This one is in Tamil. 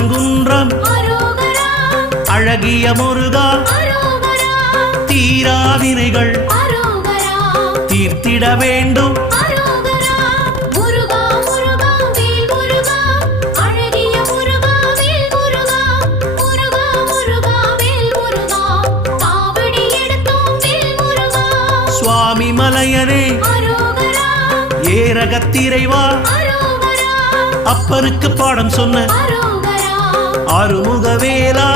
திருப்பரங்குன்றம் அழகிய முருகா தீராவினைகள் தீர்த்திட வேண்டும் சுவாமி மலையனே ஏரகத்திரைவா அப்பனுக்கு பாடம் சொன்ன ஆறுமுகவேலா